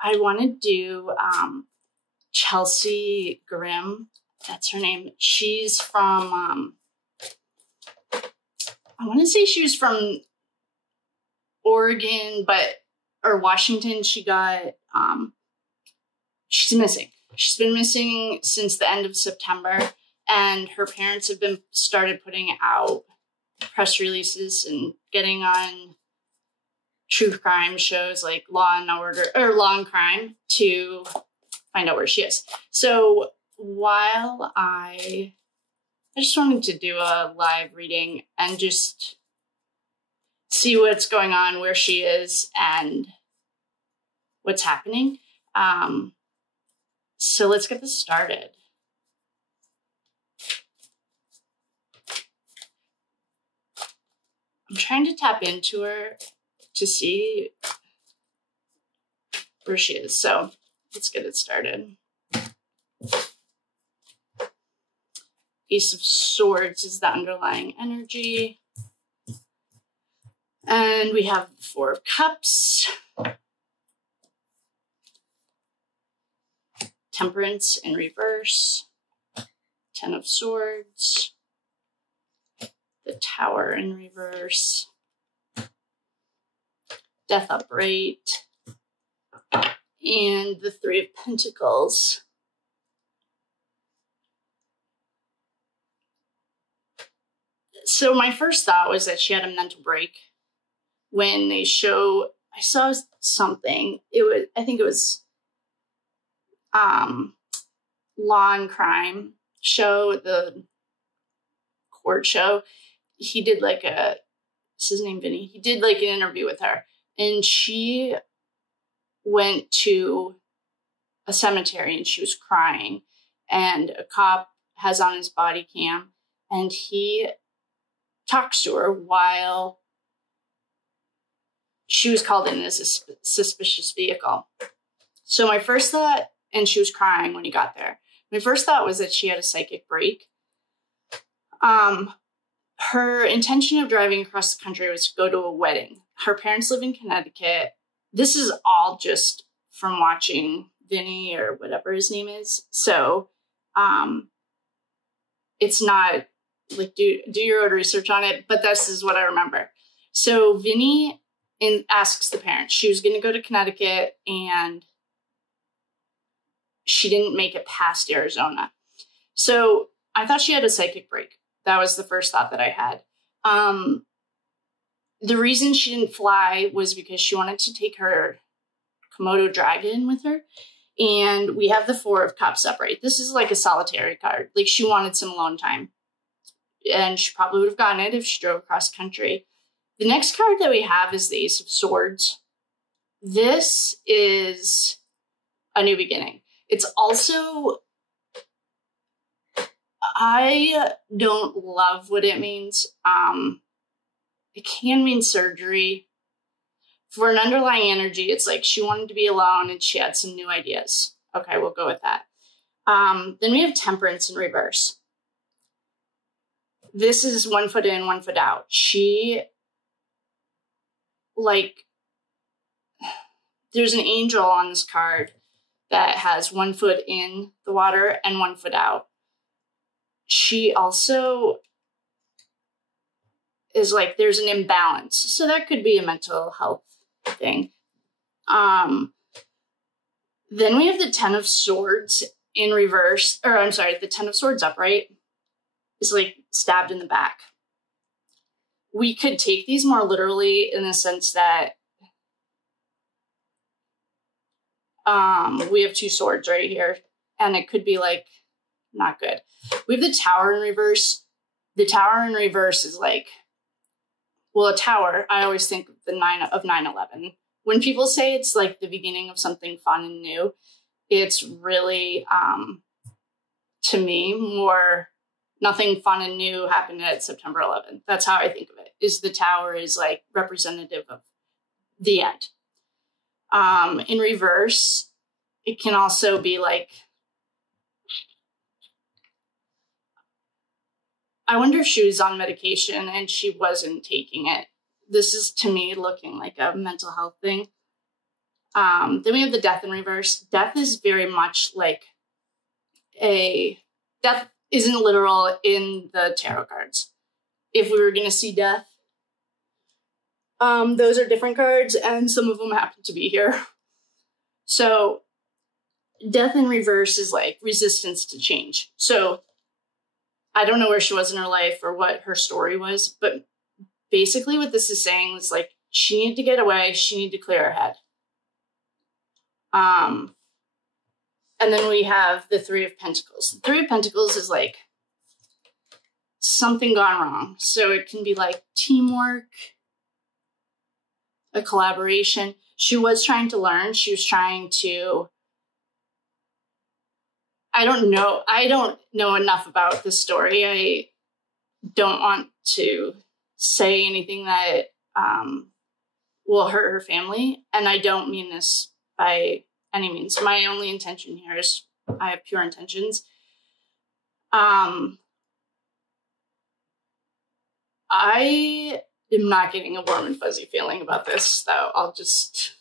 I want to do Chelsea Grimm. That's her name. She's from, I want to say she was from Oregon, or Washington. She got, she's missing. She's been missing since the end of September, and her parents have started putting out press releases and getting on true crime shows like Law and Order or Law and Crime to find out where she is. So while I just wanted to do a live reading and just see what's going on, where she is, and what's happening. So let's get this started. I'm trying to tap into her to see where she is. So let's get it started. Ace of Swords is the underlying energy. And we have the Four of Cups. Temperance in reverse. Ten of Swords. The Tower in reverse. Death upright. And the Three of Pentacles. So my first thought was that she had a mental break when I saw something. I think it was Law and Crime show, the court show. He did is his name Vinny? He did like an interview with her, and she went to a cemetery and she was crying, and a cop has on his body cam, and he talks to her while she was called in as a suspicious vehicle. So my first thought, and she was crying when he got there, my first thought was that she had a psychic break. Her intention of driving across the country was to go to a wedding. Her parents live in Connecticut. This is all just from watching Vinny or whatever his name is. So it's not like do your own research on it, but this is what I remember. So Vinny asks the parents. She was going to go to Connecticut, and she didn't make it past Arizona. So I thought she had a psychic break. That was the first thought that I had. The reason she didn't fly was because she wanted to take her Komodo dragon with her. And we have the Four of Cups upright. This is like a solitary card. Like, she wanted some alone time. And she probably would have gotten it if she drove across country. The next card that we have is the Ace of Swords. This is a new beginning. It's also, I don't love what it means. It can mean surgery. For an underlying energy, it's like she wanted to be alone and she had some new ideas. Okay, we'll go with that. Then we have Temperance in reverse. This is 1 foot in, 1 foot out. She, there's an angel on this card that has 1 foot in the water and 1 foot out. She also is there's an imbalance. So that could be a mental health thing. Then we have the Ten of Swords in reverse, or I'm sorry, the Ten of Swords upright is stabbed in the back. We could take these more literally in the sense that we have 2 swords right here, and it could be not good. We have the Tower in reverse. The Tower in reverse is a tower. I always think of the 9/11. When people say it's the beginning of something fun and new, it's really, to me, more nothing fun and new happened at September 11th. That's how I think of it, is the tower is representative of the end. In reverse, it can also be I wonder if she was on medication and she wasn't taking it. This is, to me, looking like a mental health thing. Then we have the Death in reverse. Death is very much like death isn't literal in the tarot cards. If we were going to see death, those are different cards, and some of them happen to be here. So Death in reverse is like resistance to change. So I don't know where she was in her life or what her story was, but basically what this is saying is like she needed to get away. She needed to clear her head. And then we have the Three of Pentacles. The Three of Pentacles is like something gone wrong. So it can be like teamwork, a collaboration. She was trying to learn. She was trying to, I don't know enough about this story. I don't want to say anything that will hurt her family. And I don't mean this by any means. My only intention here is I have pure intentions. I am not getting a warm and fuzzy feeling about this, though. I'll just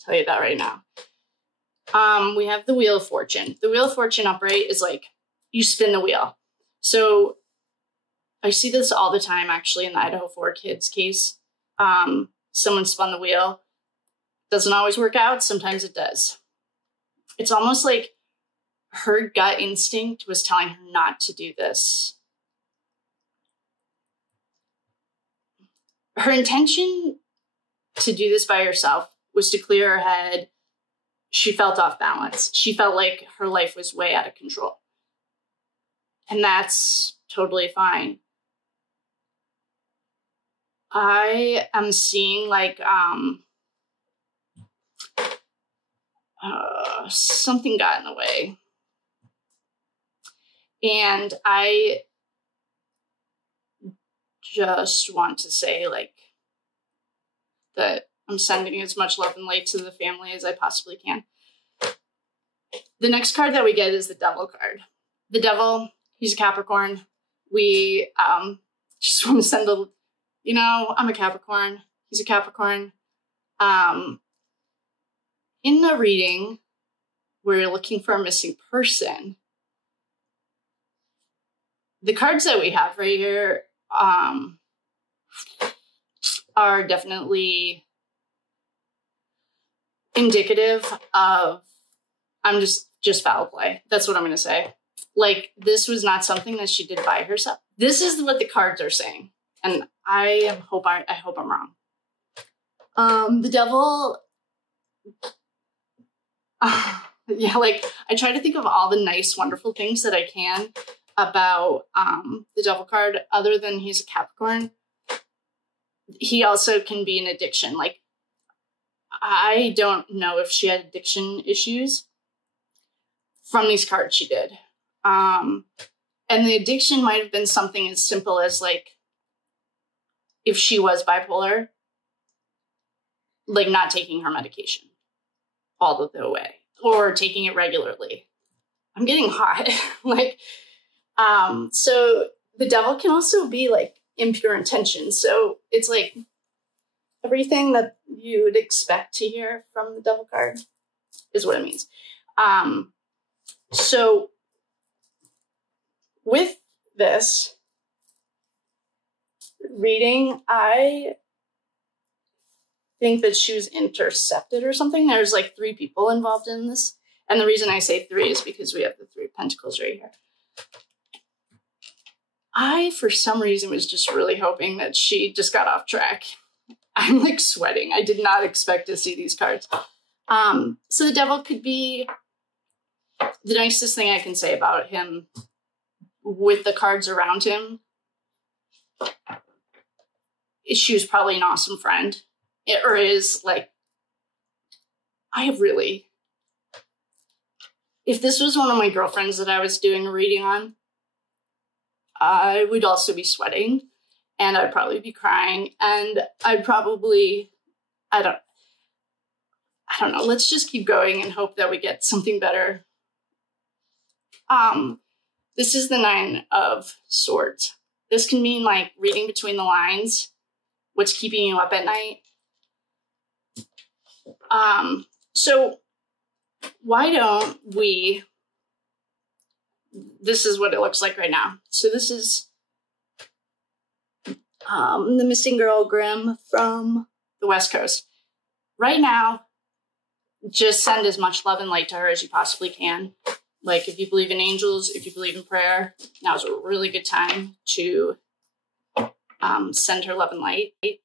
tell you that right now. We have the Wheel of Fortune. The Wheel of Fortune upright is like you spin the wheel. So I see this all the time, actually, in the Idaho 4 kids case. Someone spun the wheel. Doesn't always work out. Sometimes it does. It's almost like her gut instinct was telling her not to do this. Her intention to do this by herself was to clear her head. She felt off balance. She felt like her life was way out of control. And that's totally fine. I am seeing like something got in the way. And I just want to say like that I'm sending as much love and light to the family as I possibly can. The next card that we get is the Devil card. The Devil, he's a Capricorn. We just want to send a, you know, I'm a Capricorn. He's a Capricorn. In the reading, we're looking for a missing person. The cards that we have right here are definitely indicative of just foul play. That's what I'm going to say. Like, this was not something that she did by herself. This is what the cards are saying. And I hope I'm wrong. The Devil, yeah, like I try to think of all the nice, wonderful things that I can about the Devil card, other than he's a Capricorn. He also can be an addiction. Like, I don't know if she had addiction issues. From these cards, she did. And the addiction might have been something as simple as, like, if she was bipolar, like not taking her medication all the way, or taking it regularly. I'm getting hot. Like, so the Devil can also be like impure intentions. So it's like everything that you would expect to hear from the Devil card is what it means. So with this reading, I think that she was intercepted or something. There's like 3 people involved in this. And the reason I say 3 is because we have the 3 of Pentacles right here. I, for some reason, was just really hoping that she just got off track. I'm like sweating. I did not expect to see these cards. So the Devil could be the nicest thing I can say about him with the cards around him. She was probably an awesome friend. Or is like, if this was one of my girlfriends that I was doing a reading on, I would also be sweating, and I'd probably be crying, and I'd probably, I don't know, let's just keep going and hope that we get something better. This is the 9 of Swords. This can mean like reading between the lines, what's keeping you up at night. So why don't we, this is what it looks like right now. So this is the missing girl Grimm from the West Coast. Right now, just send as much love and light to her as you possibly can. Like, if you believe in angels, if you believe in prayer, now's a really good time to send her love and light.